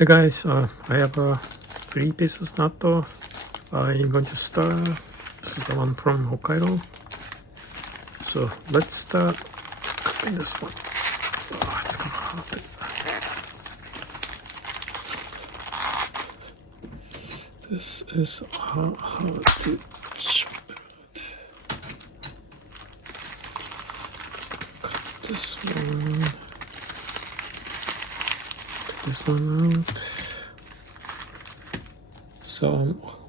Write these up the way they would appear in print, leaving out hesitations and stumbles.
Hey guys, I have 3 pieces natto. I'm going to start. This is the one from Hokkaido. So let's start cooking this one. Oh, it's gonna hot. This is how to chop it. Cut this one. Take this one out. So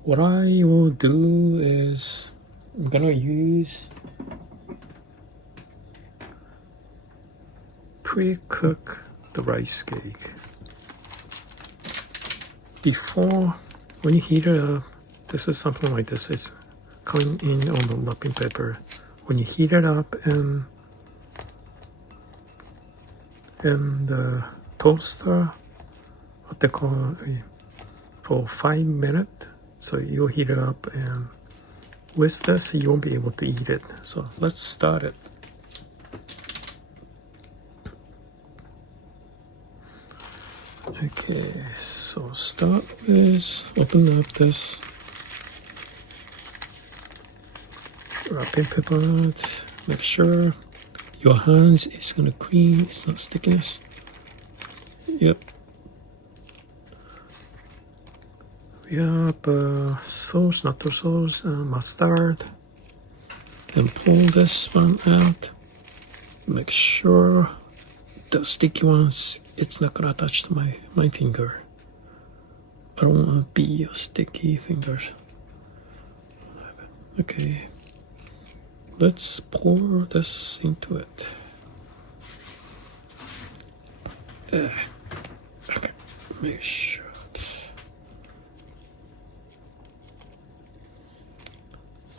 what I will do is I'm gonna use pre-cook the rice cake. Before, when you heat it up, this is something like this. It's coming in on the wrapping paper. When you heat it up and the toaster, what they call it, for 5 minutes. So you'll heat it up, and with this you won't be able to eat it. So let's start it. Okay, so start with open up this wrapping paper. Make sure your hands is gonna clean, it's not stickiness. Yep. We have sauce, natto sauce, mustard, and pull this one out. Make sure the sticky ones, it's not gonna touch to my finger. I don't want to be a sticky fingers. Okay, let's pour this into it. Okay, make sure.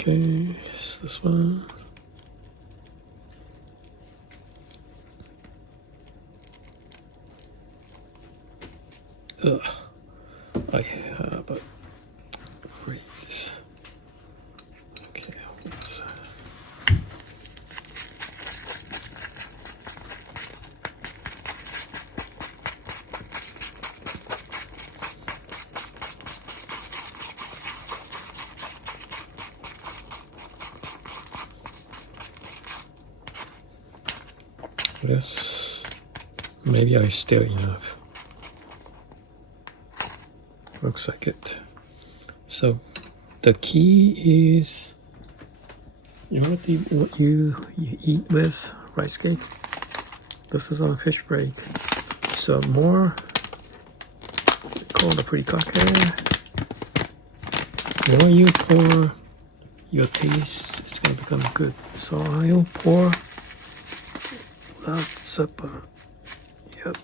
Okay, it's this one. I have a great. Okay, what's that? This, maybe I still enough. Looks like it. So the key is, you know what you eat with rice cake? This is on fish break. So more, called the Furikake. More you pour, your taste, it's gonna become good. So I'll pour lots of, yep.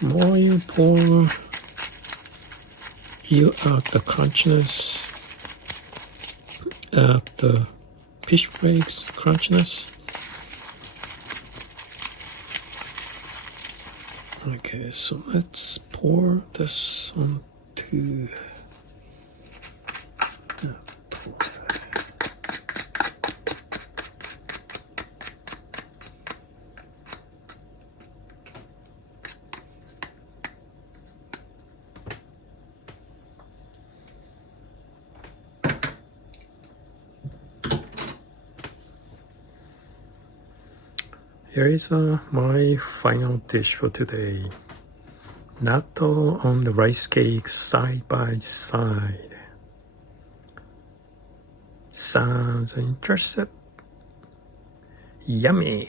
More you pour, you add the crunchiness, add the fish flakes crunchiness. Okay, so let's pour this onto. Here is my final dish for today. Natto on the rice cake side by side. Sounds interesting. Yummy.